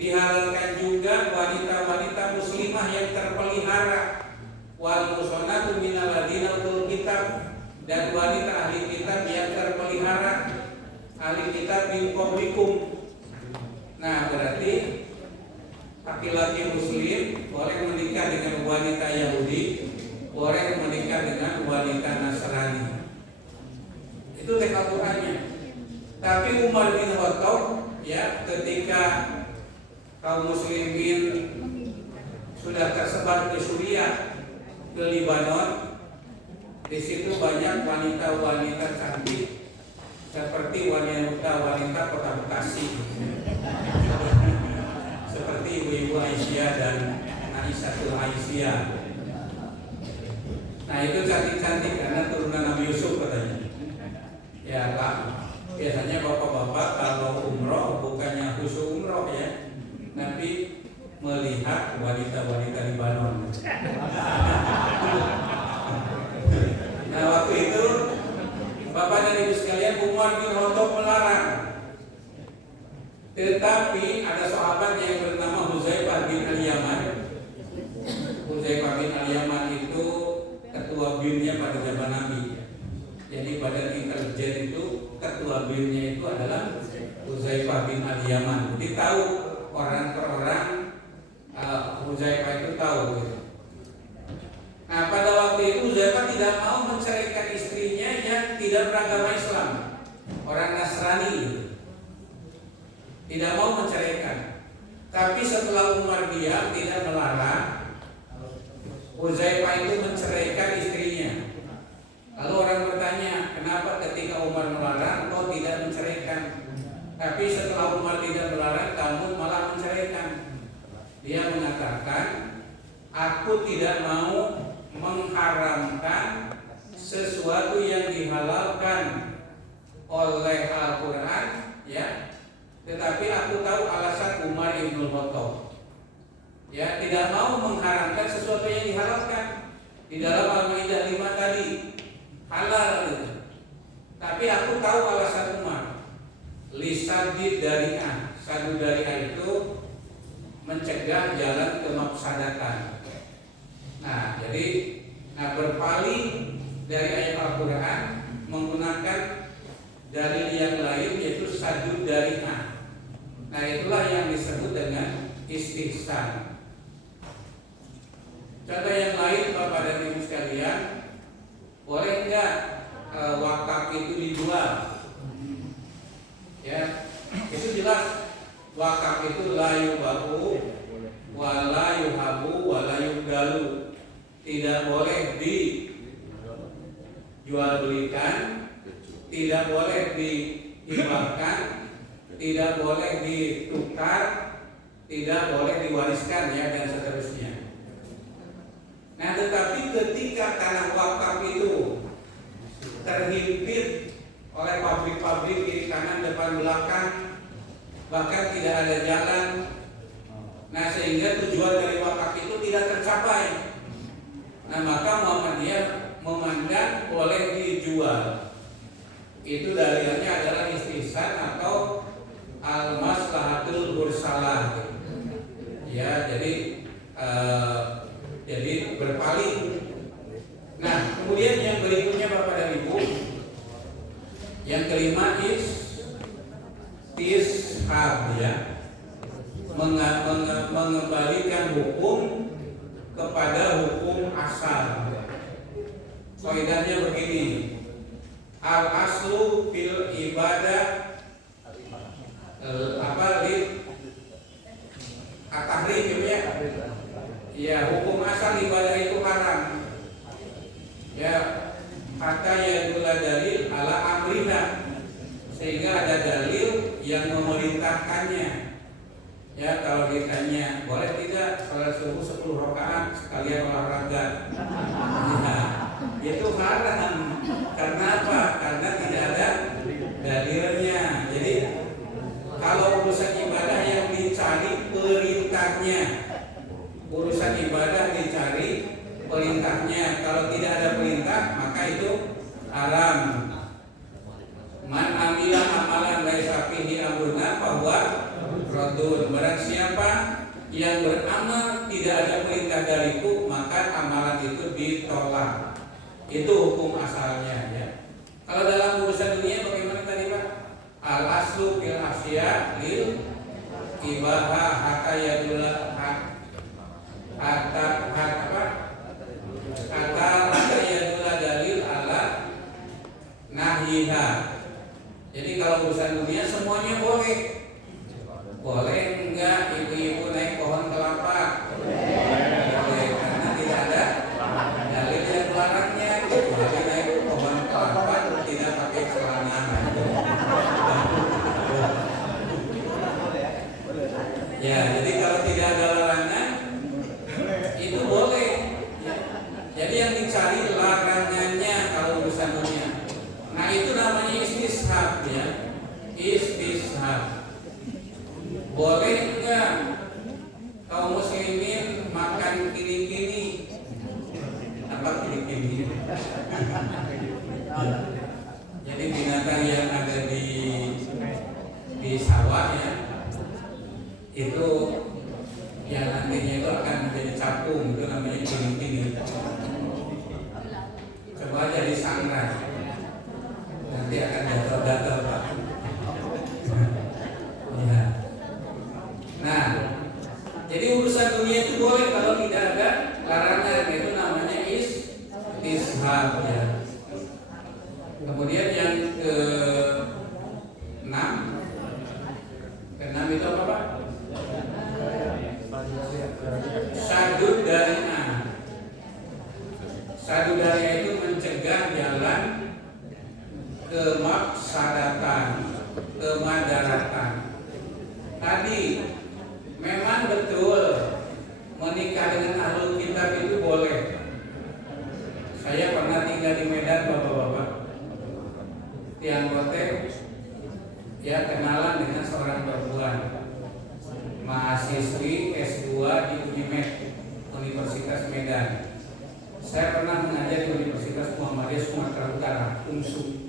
dihalalkan juga wanita-wanita muslimah yang terpelihara. Wal musonatu minal kitab dan wanita ahli kitab yang terpelihara, ahli kitab min qablikum. Nah, berarti laki-laki muslim boleh menikah dengan wanita Yahudi, boleh menikah dengan wanita Nasrani. Itu teks Al-Qur'annya. Tapi Umar bin Khattab ya, ketika kaum muslimin sudah tersebar ke Suriah, ke Libanon, di situ banyak wanita-wanita cantik seperti wanita kota Bekasi, seperti ibu-ibu Aisyah dan Aisyah Aisyah. Nah, itu cantik-cantik karena turunan Nabi Yusuf katanya. Ya Pak, biasanya bapak-bapak kalau umroh bukannya khusus umroh ya, tapi melihat wanita-wanita Libanon. Nah, waktu itu Bapak dan Ibu sekalian, Umar bin Khattab melarang. Tetapi ada sahabat yang bernama Hudzaifah bin Al-Yaman. Hudzaifah bin Al-Yaman itu ketua BIM-nya pada zaman Nabi. Jadi badan intelijen itu ketua BIM-nya itu adalah Hudzaifah bin Al-Yaman. Jadi tahu orang per orang, Hudzaifah itu tahu gitu. Nah, pada waktu itu Hudzaifah tidak mau menceraikan istrinya yang tidak beragama Islam, orang Nasrani gitu. Tidak mau menceraikan. Tapi setelah Umar diam, tidak melarang, Hudzaifah itu menceraikan istrinya. Lalu orang bertanya, kenapa ketika Umar melarang kau tidak menceraikan? Tapi setelah Umar tidak melarang, kamu malah menceraikan. Dia mengatakan, aku tidak mau mengharamkan sesuatu yang dihalalkan oleh Al-Quran, ya. Tetapi aku tahu alasan Umar ibn Khattab, ya, tidak mau mengharamkan sesuatu yang dihalalkan. Di dalam Al-Maidah 5 tadi halal gitu. Tapi aku tahu alasan Umar. Lisadid dari'ah. Sadu dari'ah itu mencegah jalan kemafsadatan. Nah, jadi berpaling dari ayat Al-Quran menggunakan dalil yang lain, yaitu sadu dari'ah. Nah, itulah yang disebut dengan istihsan. Contoh yang lain, Bapak dan Ibu sekalian, boleh enggak wakaf itu dijual? Ya, itu jelas wakaf itu la yubahu wa la yuhabu wa la yubdalu. Tidak boleh dijual belikan, tidak boleh dihibahkan, tidak boleh ditukar, tidak boleh diwariskan, ya, dan seterusnya. Nah, tetapi ketika tanah wakaf itu terhimpit oleh pabrik-pabrik kiri kanan depan belakang, bahkan tidak ada jalan, nah sehingga tujuan dari wakaf itu tidak tercapai, nah maka Muhammadiyah memandang boleh dijual. Itu dalilnya adalah istihsan atau al-maslahatul mursalah. Ya, jadi berpaling. Nah, kemudian yang berikutnya Bapak dan Ibu, yang kelima istishab, ya, mengembalikan hukum kepada hukum asal. Kaidahnya begini, al aslu fil ibadah at-tahrim, ya. Ya, hukum asal ibadah itu haram. Ya, hatta yadullah dalil ala amriha, sehingga ada dalil yang memerintahkannya. Ya, kalau ditanya boleh tidak salat subuh 10 rakaat sekalian olahraga, nah, itu haram. Karena apa? Karena tidak ada dalilnya. Jadi kalau urusan ibadah yang dicari perintahnya, urusan ibadah dicari perintahnya. Kalau tidak ada perintah, maka itu haram. Man amila amalan laisa fihi amruna fahuwa raddun. Barang siapa yang beramal tidak ada perintah dariku, maka amalan itu ditolak. Itu hukum asalnya ya. Kalau dalam urusan dunia bagaimana tadi Pak? Al aslu fil asya lil ibaha hatta yadula hatta yadula dalil ala nahyiha. Jadi kalau urusan dunia semuanya boleh. Boleh enggak ibu-ibu naik pohon kelapa? Boleh, karena tidak ada dalil yang melarangnya. Jadi naik pohon kelapa tidak pakai celana. Ya, jadi kalau tidak ada larangan itu boleh. Jadi yang dicari larangannya kalau urusan dunia. Nah itu namanya istishab ya. Istishab. Boleh enggak kaum muslimin makan kini-kini? Apa kini-kini? Jadi binatang yang ada di sawah ya, itu yang nantinya itu akan menjadi capung, itu namanya kini-kini. Coba aja disangrai, nanti akan gatal-gatal Pak. Ya. Nah, jadi urusan dunia itu boleh kalau tidak ada larangan, itu namanya istishab ya. Kemudian yang keenam itu apa Pak? Sadud dari'ah. Sadud dari'ah itu mencegah jalan kemaksadatan, kemadaratan. Tadi memang betul menikah dengan ahlul kitab itu boleh. Saya pernah tinggal di Medan bapak-bapak. Tiang Kote ya kenalan dengan seorang perempuan mahasiswi S2 di Unimed, Universitas Medan. Saya pernah mengajar di Universitas Muhammadiyah Sumatera Utara, UMSU.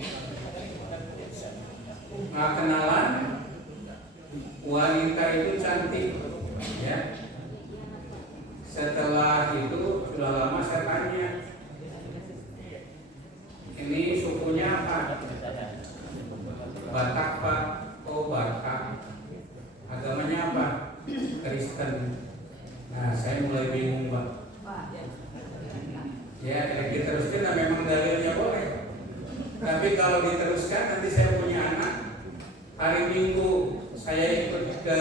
Nah, kenalan, wanita itu cantik ya. Setelah itu sudah lama saya tanya, ini sukunya apa? Batak Pak. Oh Batak. Agamanya apa? Kristen. Nah saya mulai bingung Pak. Ya kita teruskan, nah, memang dalilnya boleh. Tapi kalau diteruskan nanti saya punya anak. Hari Minggu saya ikut ke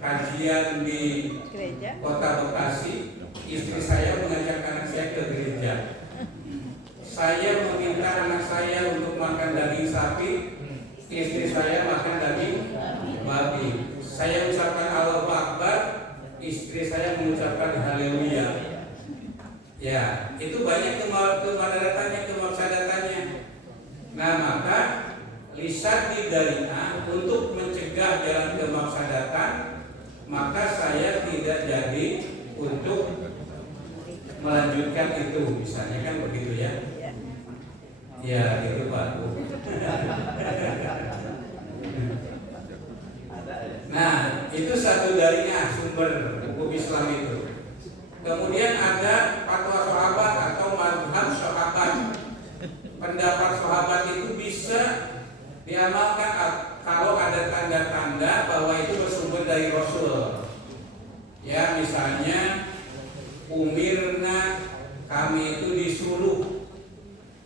kajian di Kota Bekasi. Istri saya mengajak anak saya ke gereja. Saya meminta anak saya untuk makan daging sapi, istri saya makan daging babi. Saya ucapkan Allahu Akbar, istri saya mengucapkan haleluya. Ya, itu banyak kemadaratannya, kemaksadatannya. Nah, maka lisan dari'ah untuk mencegah jalan kemaksadatan, maka saya tidak jadi untuk melanjutkan itu, misalnya kan begitu ya. Ya, gitu Pak. Nah, itu satu darinya sumber hukum Islam itu. Kemudian ada fatwa sahabat atau madhab sahabat. Pendapat sahabat itu bisa diamalkan kalau ada tanda-tanda bahwa itu bersumber dari Rasul. Ya, misalnya umirna, kami itu disuruh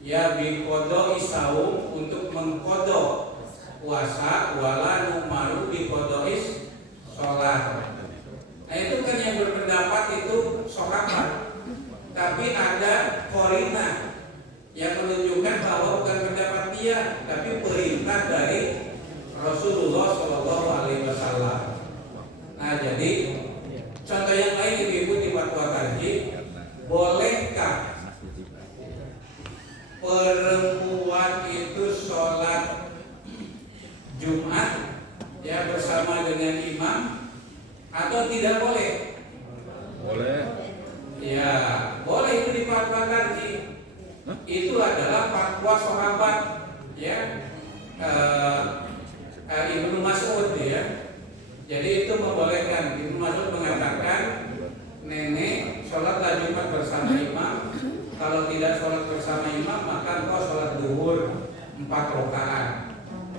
ya biqodo isaum untuk mengkodok puasa, wala numaru biqodo is sholat. Nah itu kan yang berpendapat itu sahabat, tapi ada korina yang menunjukkan bahwa bukan pendapat dia, tapi perintah dari Rasulullah SAW. Nah jadi contoh yang lain ibu-ibu di fatwa tadi, bolehkah perempuan itu sholat Jumat ya bersama dengan imam atau tidak boleh? Boleh. Ya, boleh itu di fatwa tadi. Itu adalah fatwa sahabat ya. Ibnu Mas'ud ya. Jadi itu membolehkan. Ibnu Mas'ud mengatakan nenek sholatlah Jumat bersama imam. Kalau tidak sholat bersama bersama imam maka engkau sholat zuhur 4 rakaat.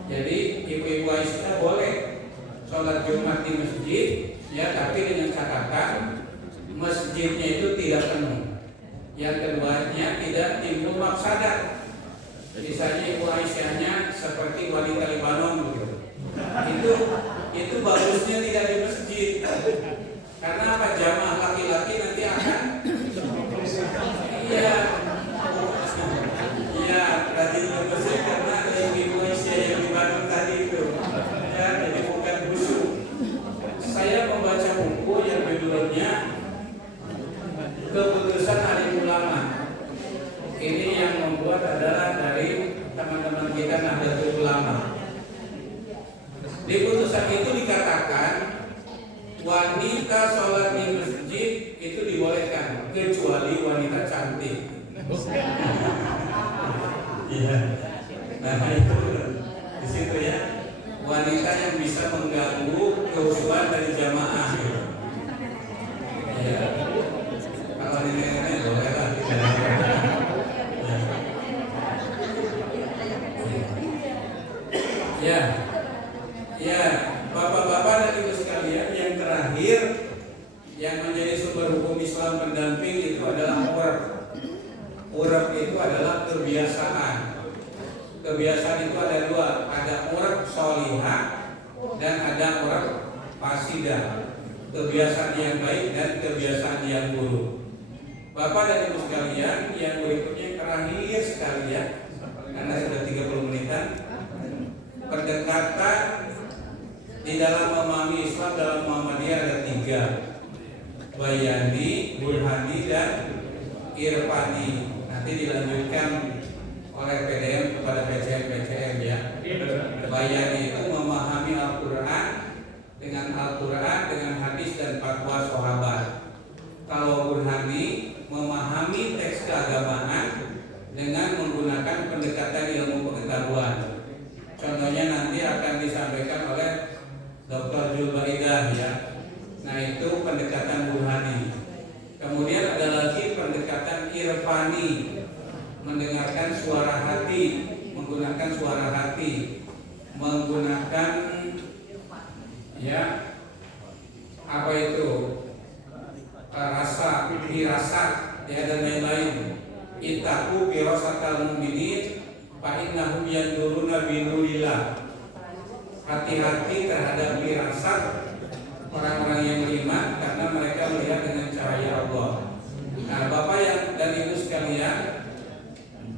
Jadi ibu-ibu Aisyah boleh sholat Jumat di masjid, ya, tapi dengan catatan masjidnya itu tidak penuh. Yang keduanya tidak timbul mafsadat. Misalnya ibu Aisyahnya seperti wanita Libanon gitu. Itu bagusnya tidak di masjid. Karena apa? Jamaah laki-laki nanti akan rajin ke masjid karena ada ibu Aisyah yang di Bandung tadi itu. Ya, jadi bukan khusyuk. Saya membaca buku yang judulnya Keputusan Alim Ulama. Ini yang membuat adalah dari teman-teman kita Nahdlatul Ulama. Di putusan itu dikatakan wanita sholat di masjid itu dibolehkan kecuali wanita cantik. Iya. Nah itu di situ ya, wanita yang bisa mengganggu kehusuan dari jamaah. Ya. Kalau nenek-nenek boleh lah. Ya, bapak-bapak dan ibu sekalian, yang terakhir yang menjadi sumber hukum Islam pendamping itu adalah urf. Urf itu adalah kebiasaan. Kebiasaan itu ada dua, ada urf sholihah dan ada urf fasidah. Kebiasaan yang baik dan kebiasaan yang buruk. Bapak dan ibu sekalian, yang berikutnya yang terakhir sekali ya, karena sudah 30 menitan. Pendekatan di dalam memahami Islam dalam Muhammadiyah ada 3, Bayani, Burhani, dan Irfani. Nanti dilanjutkan oleh PDM kepada PCM ya. Bayani itu memahami Al-Quran dengan hadis dan fatwa sahabat. Kalau Burhani memahami teks keagamaan dengan menggunakan pendekatan ilmu pengetahuan. Contohnya nanti akan disampaikan oleh Dr. Julbaidah ya. Nah itu pendekatan Burhani. Kemudian ada lagi pendekatan Irfani, mendengarkan suara hati, menggunakan suara hati, menggunakan ya apa itu rasa, firasat ya, dan lain-lain. Ittaqu firasatal mu'minin fa innahum yanzuruna binurillah. Hati-hati terhadap firasat orang-orang yang beriman karena mereka melihat dengan cahaya Allah. Nah, Bapak yang dan Ibu sekalian,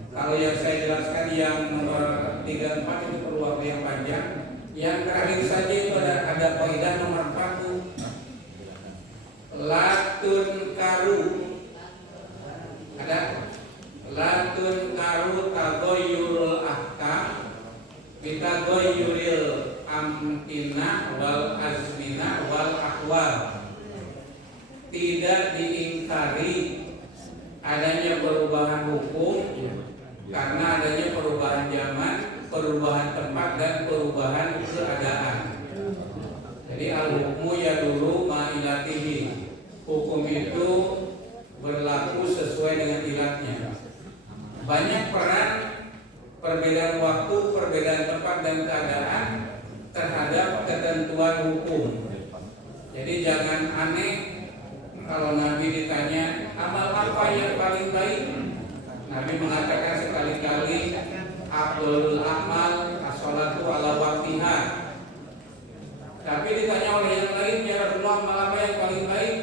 kalau yang saya jelaskan yang nomor 34 itu perlu waktu yang panjang. Yang terakhir saja itu ada kaidah nomor 40. Latun karu. Ada latun karu tagoyurul ahkam bitagoyuril amkina wal azmina wal ahwal. Tidak diingkari adanya perubahan hukum karena adanya perubahan zaman, perubahan tempat, dan perubahan keadaan. Jadi al-hukmu ya dulu ma'ilatihi. Hukum itu berlaku sesuai dengan ilatnya. Banyak peran perbedaan waktu, perbedaan tempat dan keadaan terhadap ketentuan hukum. Jadi jangan aneh kalau Nabi ditanya amal apa yang paling baik. Nabi mengatakan sekali-kali afdhalul amal as-sholatu ala waqtiha. Tapi ditanya oleh yang lain, ya Rasulullah, amal apa yang paling baik?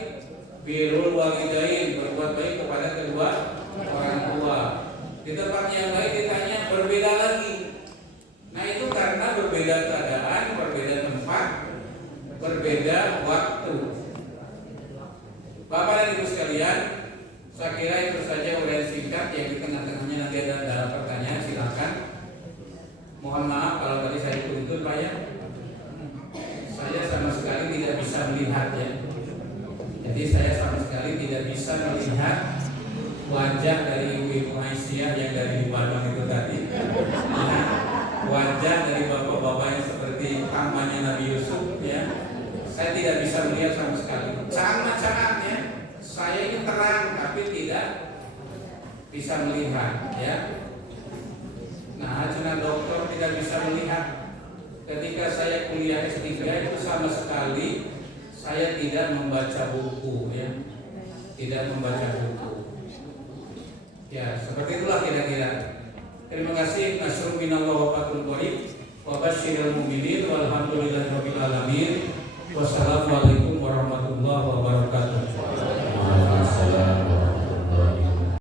Birrul walidain, berbuat baik kepada kedua orang tua. Di tempat yang lain ditanya berbeda lagi. Nah itu karena berbeda keadaan, berbeda tempat, berbeda waktu. Bapak dan Ibu sekalian, saya kira itu saja uraian singkat. Yang di tengah-tengahnya nanti ada dalam pertanyaan, silakan. Mohon maaf kalau tadi saya tuntut Pak ya. Saya sama sekali tidak bisa melihat ya. Jadi saya sama sekali tidak bisa melihat wajah dari Ibu Aisyah yang dari Bandung itu tadi. Wajah dari bapak-bapak yang seperti kampanye Nabi Yusuf ya. Saya tidak bisa melihat sama sekali. Sangat-sangat ya. Saya ini terang tapi tidak bisa melihat ya. Nah, Hajunan doktor tidak bisa melihat. Ketika saya kuliah S3 itu sama sekali saya tidak membaca buku ya. Tidak membaca buku.